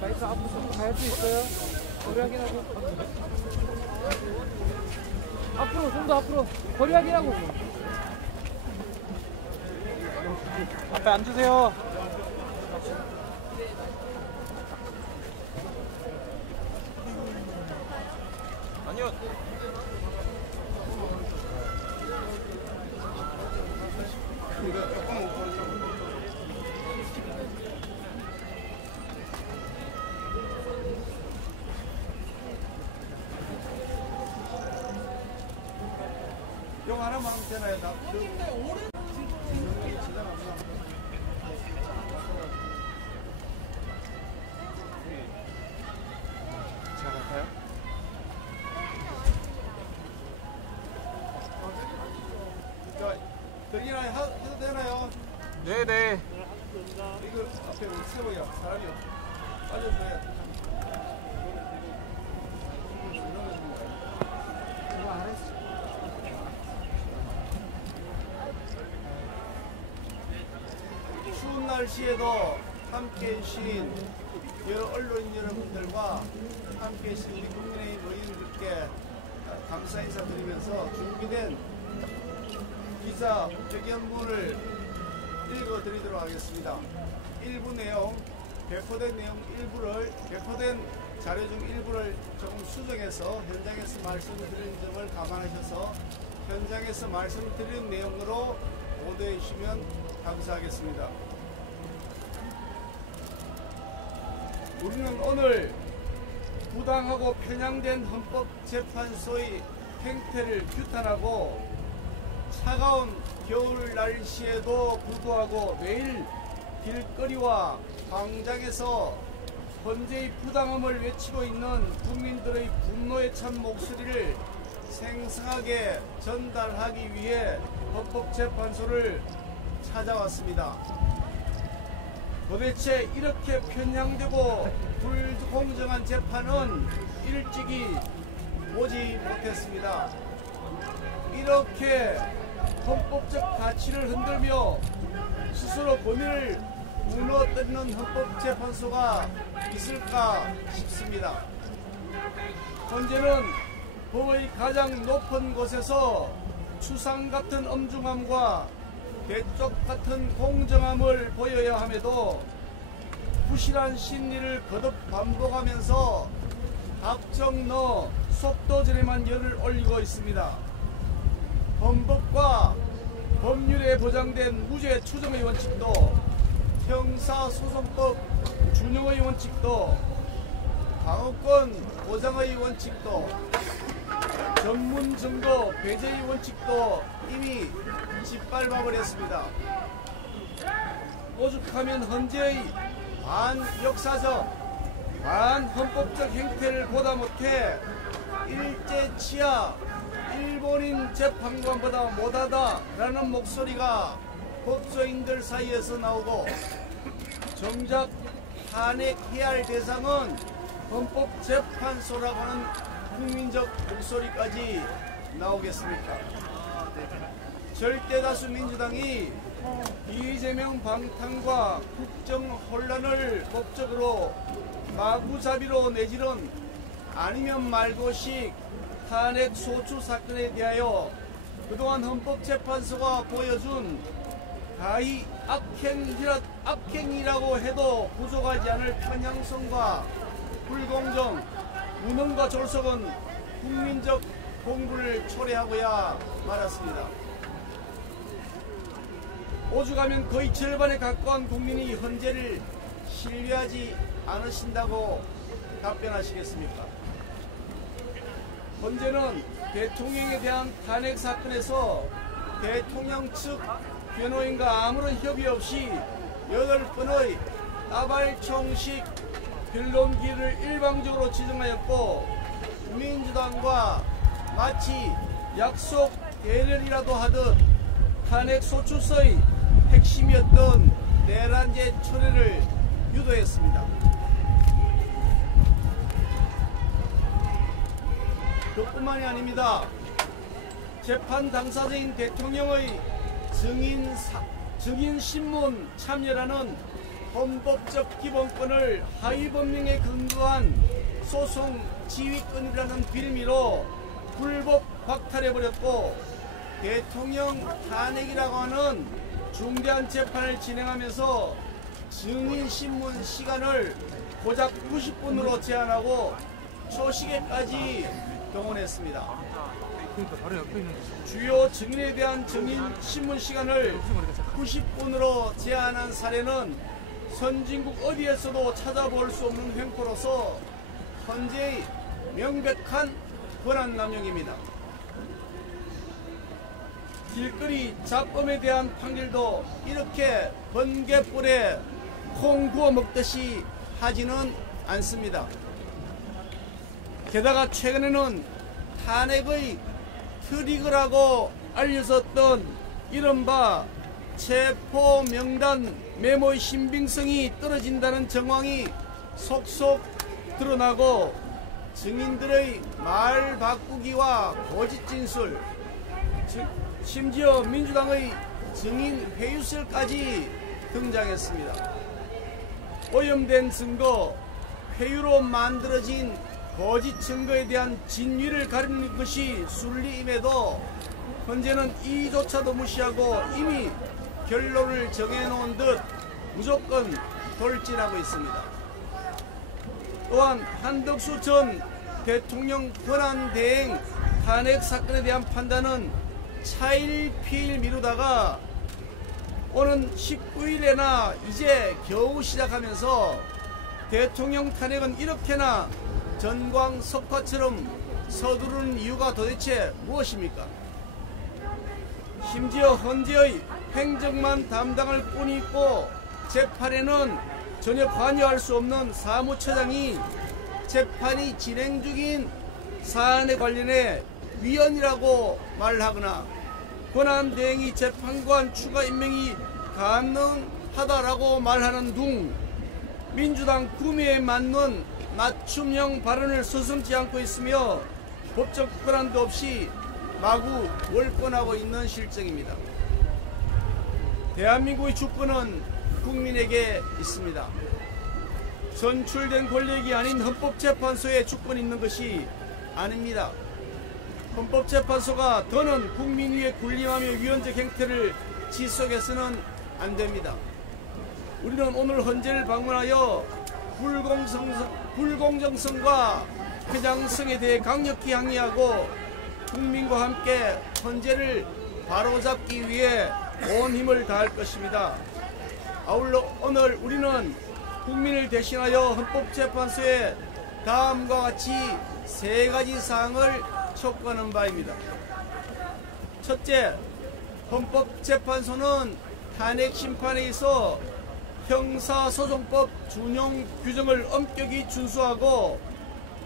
마이크 앞으로 갈 수 있어요? 거리 확인하고. 앞으로, 좀 더 앞으로. 거리 확인하고. 앞에 앉으세요. 아니요. 이거 조금 못 보내줘. 용 하나만 하면 되나요? 다. 자, 갈까요? 자, 들리나 해도 되나요? 네네. 이거 앞에 뭐 세워야 사람이 빠져줘야. 추운 날씨에도 함께 해주신 여러 언론인 여러분들과 함께 해주신 우리 국민의힘 의원님들께 감사 인사드리면서 준비된 기자 회견문을 읽어드리도록 하겠습니다. 일부 내용, 배포된 내용 일부를, 배포된 자료 중 일부를 조금 수정해서 현장에서 말씀드린 점을 감안하셔서 현장에서 말씀드린 내용으로 보도해 주시면 감사하겠습니다. 우리는 오늘 부당하고 편향된 헌법재판소의 행태를 규탄하고 차가운 겨울 날씨에도 불구하고 매일 길거리와 광장에서 헌재의 부당함을 외치고 있는 국민들의 분노에 찬 목소리를 생생하게 전달하기 위해 헌법재판소를 찾아왔습니다. 도대체 이렇게 편향되고 불공정한 재판은 일찍이 보지 못했습니다. 이렇게 헌법적 가치를 흔들며 스스로 권위를 무너뜨리는 헌법재판소가 있을까 싶습니다. 헌재는 법의 가장 높은 곳에서 추상 같은 엄중함과 대쪽 같은 공정함을 보여야 함에도 부실한 심리를 거듭 반복하면서 박정 넣어 속도전에만 열을 올리고 있습니다. 헌법과 법률에 보장된 무죄 추정의 원칙도 형사소송법 준용의 원칙도 방어권 보장의 원칙도 전문증거 배제의 원칙도 이미 짓밟아버렸습니다. 오죽하면 헌재의 반역사적 반헌법적 행태를 보다 못해 일제치하 일본인 재판관보다 못하다라는 목소리가 법조인들 사이에서 나오고 정작 탄핵해야 할 대상은 헌법재판소라고 하는 국민적 목소리까지 나오겠습니까? 절대다수 민주당이 이재명 방탄과 국정 혼란을 목적으로 마구잡이로 내지른 아니면 말고식 탄핵 소추 사건에 대하여 그동안 헌법재판소가 보여준 가히 악행이라고 해도 부족하지 않을 편향성과 불공정, 무능과 졸속은 국민적 공분을 초래하고야 말았습니다. 오죽하면 거의 절반에 가까운 국민이 헌재를 신뢰하지 않으신다고 답변하시겠습니까? 헌재는 대통령에 대한 탄핵 사건에서 대통령 측 변호인과 아무런 협의 없이 8번의 따발총식 변론기를 일방적으로 지정하였고 민주당과 마치 약속 대련이라도 하듯 탄핵 소추서의 핵심이었던 내란제 철회를 유도했습니다. 그뿐만이 아닙니다. 재판 당사자인 대통령의 증인신문 참여라는 헌법적 기본권을 하위법령에 근거한 소송 지휘권이라는 빌미로 불법 박탈해버렸고 대통령 탄핵이라고 하는 중대한 재판을 진행하면서 증인신문 시간을 고작 90분으로 제한하고 초시계까지 동원했습니다. 그러니까 바로 옆에 있는 거. 주요 증인에 대한 증인 신문 시간을 90분으로 제한한 사례는 선진국 어디에서도 찾아볼 수 없는 횡포로서 헌재의 명백한 권한남용입니다. 길거리 잡범에 대한 판결도 이렇게 번개불에 콩 구워 먹듯이 하지는 않습니다. 게다가 최근에는 탄핵의 트리거라고 알려졌던 이른바 체포명단 메모의 신빙성이 떨어진다는 정황이 속속 드러나고 증인들의 말 바꾸기와 거짓 진술, 심지어 민주당의 증인 회유설까지 등장했습니다. 오염된 증거, 회유로 만들어진 거짓 증거에 대한 진위를 가리는 것이 순리임에도 현재는 이조차도 무시하고 이미 결론을 정해놓은 듯 무조건 돌진하고 있습니다. 또한 한덕수 전 대통령 권한대행 탄핵 사건에 대한 판단은 차일피일 미루다가 오는 19일에나 이제 겨우 시작하면서 대통령 탄핵은 이렇게나 전광석화처럼 서두르는 이유가 도대체 무엇입니까? 심지어 헌재의 행정만 담당할 뿐이 있고 재판에는 전혀 관여할 수 없는 사무처장이 재판이 진행 중인 사안에 관련해 위원이라고 말하거나 권한대행이 재판관 추가 임명이 가능하다라고 말하는 등 민주당 구미에 맞는 맞춤형 발언을 서슴지 않고 있으며 법적 권한도 없이 마구 월권하고 있는 실정입니다. 대한민국의 주권은 국민에게 있습니다. 선출된 권력이 아닌 헌법재판소에 주권이 있는 것이 아닙니다. 헌법재판소가 더는 국민 위에 군림하며 위헌적 행태를 지속해서는 안 됩니다. 우리는 오늘 헌재를 방문하여 불공정성과 편향성에 대해 강력히 항의하고 국민과 함께 헌재를 바로잡기 위해 온 힘을 다할 것입니다. 아울러 오늘 우리는 국민을 대신하여 헌법재판소에 다음과 같이 3가지 사항을 촉구하는 바입니다. 첫째, 헌법재판소는 탄핵 심판에 있어 형사소송법 준용 규정을 엄격히 준수하고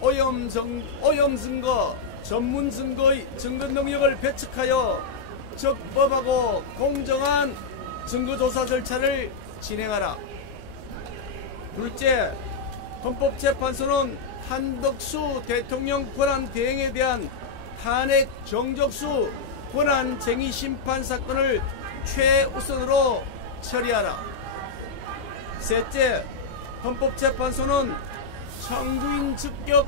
오염 증거, 전문 증거의 증거 능력을 배척하여 적법하고 공정한 증거조사 절차를 진행하라. 둘째, 헌법재판소는 한덕수 대통령 권한대행에 대한 탄핵 정적수 권한쟁의 심판 사건을 최우선으로 처리하라. 셋째, 헌법재판소는 청구인 즉격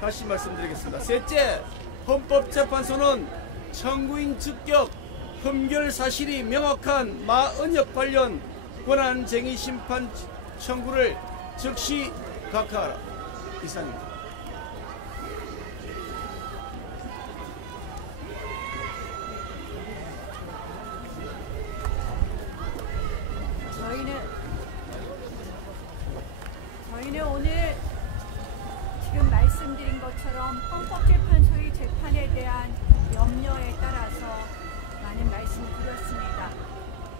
다시 말씀드리겠습니다. 셋째, 헌법재판소는 청구인 즉격 흠결 사실이 명확한 마은혁 관련 권한쟁의 심판 청구를 즉시 각하하라. 이상입니다. 저희는 오늘 지금 말씀드린 것처럼 헌법재판소의 재판에 대한 염려에 따라서 많은 말씀을 드렸습니다.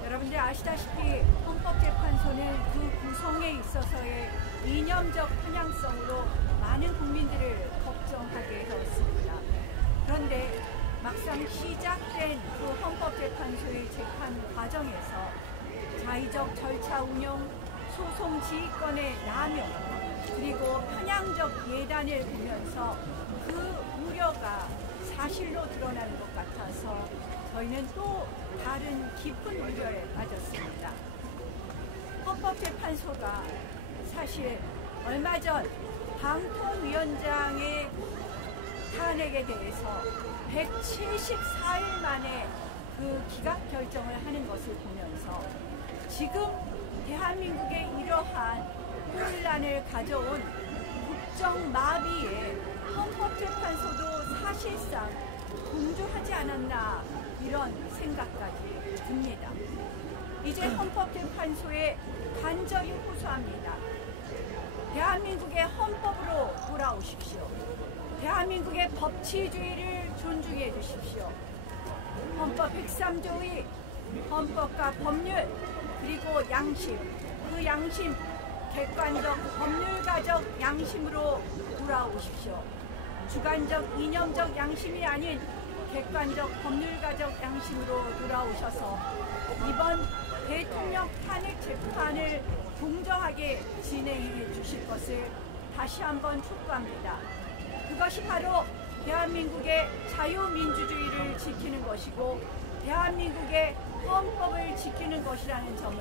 여러분들 아시다시피 헌법재판소는 그 구성에 있어서의 이념적 편향성으로 많은 국민들을 걱정하게 되었습니다. 그런데 막상 시작된 그 헌법재판소의 재판 과정에서 자의적 절차 운영, 소송 지휘권의 남용, 그리고 편향적 예단을 보면서 그 우려가 사실로 드러나는 것 같아서 저희는 또 다른 깊은 우려에 빠졌습니다. 헌법재판소가 사실 얼마 전 방통위원장의 탄핵에 대해서 174일 만에 그 기각 결정을 하는 것을 보면서 지금 대한민국의 이러한 혼란을 가져온 국정마비에 헌법재판소도 사실상 공조하지 않았나 이런 생각까지 듭니다. 이제 헌법재판소에 간절히 호소합니다. 대한민국의 헌법으로 돌아오십시오. 대한민국의 법치주의를 존중해 주십시오. 헌법 103조의 헌법과 법률 그리고 양심, 그 양심 객관적 법률가적 양심으로 돌아오십시오. 주관적 이념적 양심이 아닌 객관적 법률가적 양심으로 돌아오셔서 이번 대통령 탄핵 재판을 공정하게 진행해 주실 것을 다시 한번 촉구합니다. 그것이 바로 대한민국의 자유민주주의를 지키는 것이고 대한민국의 헌법을 지키는 것이라는 점을,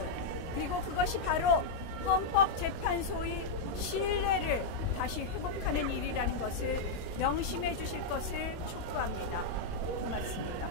그리고 그것이 바로 헌법재판소의 신뢰를 다시 회복하는 일이라는 것을 명심해 주실 것을 촉구합니다. 고맙습니다.